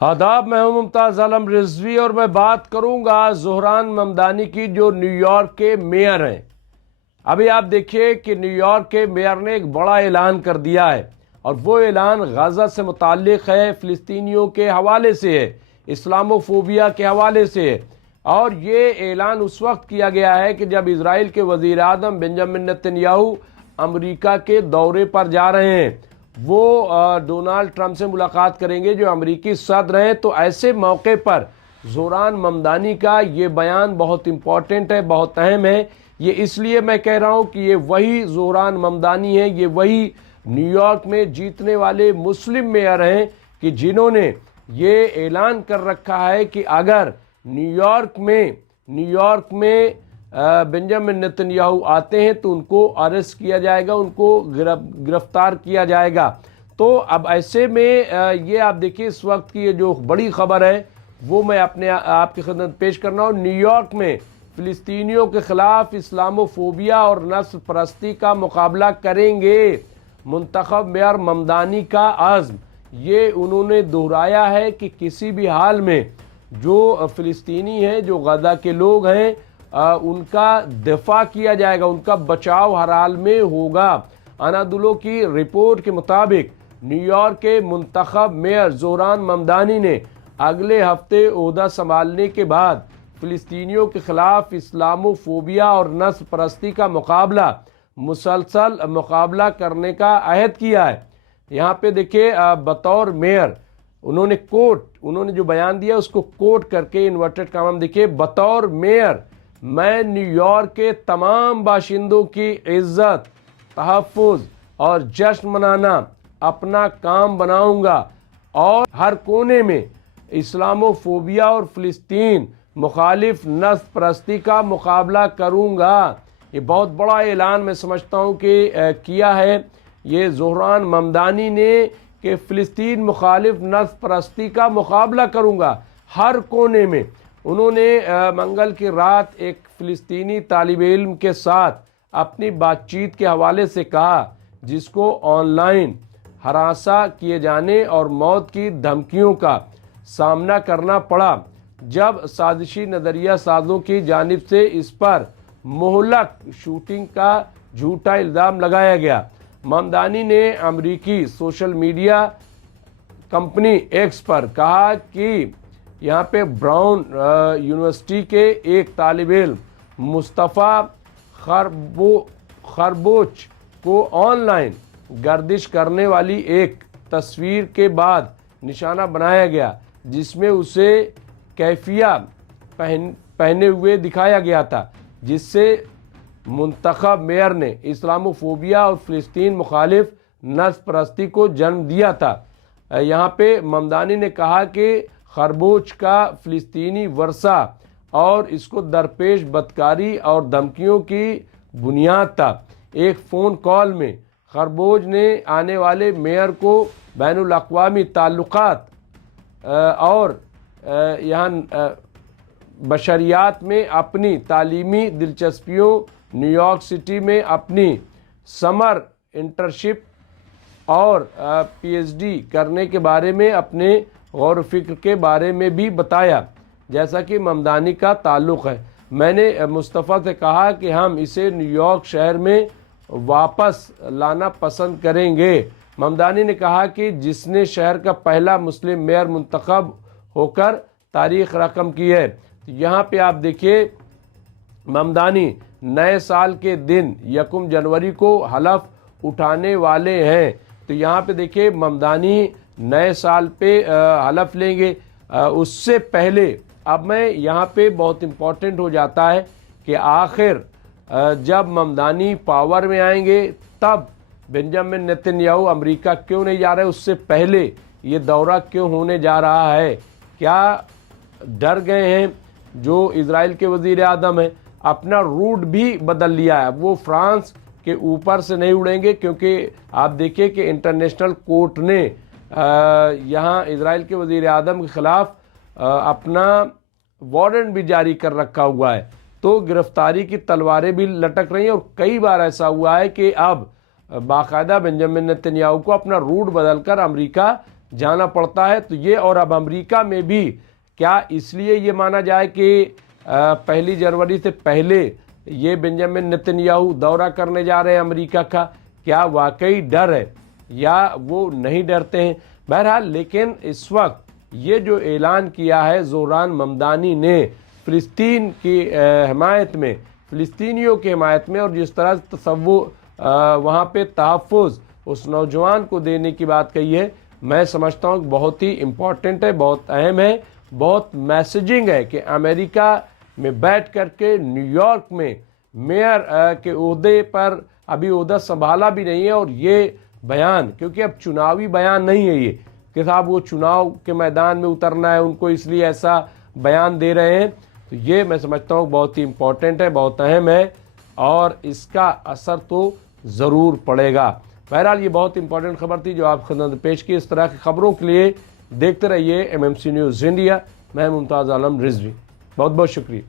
आदाब, मैं हूं मुमताज़ आलम रिजवी और मैं बात करूंगा ज़ोहरान ममदानी की, जो न्यूयॉर्क के मेयर हैं। अभी आप देखिए कि न्यूयॉर्क के मेयर ने एक बड़ा ऐलान कर दिया है और वो ऐलान गाज़ा से मुताल्लिक़ है, फ़िलिस्तीनियों के हवाले से है, इस्लामोफोबिया के हवाले से है। और ये ऐलान उस वक्त किया गया है कि जब इजराइल के वज़ीर आज़म बेंजामिन नेतन्याहू अमेरिका के दौरे पर जा रहे हैं। वो डोनाल्ड ट्रंप से मुलाकात करेंगे जो अमेरिकी सदर हैं। तो ऐसे मौके पर ज़ोहरान ममदानी का ये बयान बहुत इम्पॉर्टेंट है, बहुत अहम है। ये इसलिए मैं कह रहा हूँ कि ये वही ज़ोहरान ममदानी है, ये वही न्यूयॉर्क में जीतने वाले मुस्लिम मेयर हैं कि जिन्होंने ये ऐलान कर रखा है कि अगर न्यूयॉर्क में बेंजामिन नेतन्याहू आते हैं तो उनको अरेस्ट किया जाएगा, उनको गिरफ्तार किया जाएगा। तो अब ऐसे में ये आप देखिए इस वक्त की ये जो बड़ी खबर है वो मैं अपने आपकी खिदमत पेश करना हूँ। न्यूयॉर्क में फ़िलिस्तीनियों के खिलाफ इस्लामोफोबिया और नस्ल परस्ती का मुकाबला करेंगे। मुंतखब मेयर ममदानी का आज़्म ये उन्होंने दोहराया है कि किसी भी हाल में जो फ़िलिस्तीनी हैं, जो गज़ा के लोग हैं, उनका दिफा किया जाएगा, उनका बचाव हर हाल में होगा। अनादुलो की रिपोर्ट के मुताबिक न्यूयॉर्क के मुंतखब मेयर ज़ोहरान ममदानी ने अगले हफ्ते ओहदा संभालने के बाद फ़िलिस्तीनियों के खिलाफ इस्लामोफोबिया और नस्ल परस्ती का मुसलसल मुकाबला करने का अहद किया है। यहाँ पे देखिए बतौर मेयर उन्होंने जो बयान दिया उसको कोट करके इन्वर्टेड कामा में देखिए, बतौर मेयर मैं न्यूयॉर्क के तमाम बाशिंदों की इज्जत, तहफ़्फ़ुज़ और जश्न मनाना अपना काम बनाऊंगा और हर कोने में इस्लामोफोबिया और फ़िलिस्तीन मुखालिफ नस्ल परस्ती का मुकाबला करूंगा। ये बहुत बड़ा ऐलान मैं समझता हूँ कि किया है ये ज़ोहरान ममदानी ने कि फ़िलिस्तीन मुखालिफ नस्ल परस्ती का मुकाबला करूंगा हर कोने में। उन्होंने मंगल की रात एक फ़िलिस्तीनी तालिब इल्म के साथ अपनी बातचीत के हवाले से कहा, जिसको ऑनलाइन हरासा किए जाने और मौत की धमकियों का सामना करना पड़ा जब साजिशी नज़रिया साजों की जानिब से इस पर मोहलक शूटिंग का झूठा इल्ज़ाम लगाया गया। ममदानी ने अमरीकी सोशल मीडिया कंपनी एक्स पर कहा कि यहाँ पे ब्राउन यूनिवर्सिटी के एक तालिब इल्म मुस्तफ़ा खरबोच को ऑनलाइन गर्दिश करने वाली एक तस्वीर के बाद निशाना बनाया गया, जिसमें उसे कैफिया पहने हुए दिखाया गया था, जिससे मुंतखब मेयर ने इस्लामोफोबिया और फ़िलिस्तीन मुखालिफ नस्ल परस्ती को जन्म दिया था। यहाँ पे ममदानी ने कहा कि खरबोच का फ़िलिस्तीनी वर्षा और इसको दरपेश बदकारी और धमकियों की बुनियाद था। एक फ़ोन कॉल में खरबोच ने आने वाले मेयर को बैनुल अक़वामी ताल्लुकात और यहाँ बशरियात में अपनी तालीमी दिलचस्पियों, न्यूयॉर्क सिटी में अपनी समर इंटर्नशिप और पीएचडी करने के बारे में, अपने गौर फिक्र के बारे में भी बताया, जैसा कि ममदानी का ताल्लुक़ है। मैंने मुस्तफ़ा से कहा कि हम इसे न्यूयॉर्क शहर में वापस लाना पसंद करेंगे। ममदानी ने कहा कि जिसने शहर का पहला मुस्लिम मेयर मुंतखब होकर तारीख़ रकम की है। तो यहाँ पे आप देखिए ममदानी नए साल के दिन 1 जनवरी को हलफ उठाने वाले हैं। तो यहाँ पे देखिए ममदानी नए साल पे हलफ लेंगे। उससे पहले अब मैं यहाँ पे बहुत इम्पोर्टेंट हो जाता है कि आखिर जब ममदानी पावर में आएंगे तब बेंजामिन नेतन्याहू अमेरिका क्यों नहीं जा रहे, उससे पहले ये दौरा क्यों होने जा रहा है? क्या डर गए हैं जो इजराइल के वज़ीर आज़म हैं? अपना रूट भी बदल लिया है, वो फ्रांस के ऊपर से नहीं उड़ेंगे, क्योंकि आप देखिए कि इंटरनेशनल कोर्ट ने यहाँ इजराइल के वज़ीर आज़म के ख़िलाफ़ अपना वारंट भी जारी कर रखा हुआ है। तो गिरफ्तारी की तलवारें भी लटक रही हैं और कई बार ऐसा हुआ है कि अब बाकायदा बेंजामिन नेतन्याहू को अपना रूट बदलकर अमेरिका जाना पड़ता है। तो ये और अब अमेरिका में भी क्या इसलिए ये माना जाए कि 1 जनवरी से पहले ये बेंजामिन नेतन्याहू दौरा करने जा रहे हैं अमेरिका का? क्या वाकई डर है या वो नहीं डरते हैं? बहरहाल, लेकिन इस वक्त ये जो ऐलान किया है ज़ोहरान ममदानी ने फ़िलिस्तीन की हिमायत में, फ़िलिस्तीनियों की हिमायत में, और जिस तरह तसव्वुर वहाँ पे तहफ़्फ़ुज़ उस नौजवान को देने की बात कही है, मैं समझता हूँ बहुत ही इम्पॉर्टेंट है, बहुत अहम है, बहुत मैसेजिंग है कि अमेरिका में बैठ करके न्यूयॉर्क में मेयर के ओहदे पर अभी ओहदा संभाला भी नहीं है, और ये बयान, क्योंकि अब चुनावी बयान नहीं है ये कि साहब वो चुनाव के मैदान में उतरना है उनको, इसलिए ऐसा बयान दे रहे हैं। तो ये मैं समझता हूँ बहुत ही इम्पोर्टेंट है, बहुत अहम है, और इसका असर तो ज़रूर पड़ेगा। बहरहाल, ये बहुत इंपॉर्टेंट खबर थी जो आप खिदमत पेश की। इस तरह की खबरों के लिए देखते रहिए MMC न्यूज़ इंडिया। मैं मुमताज़ आलम रिजवी, बहुत बहुत शुक्रिया।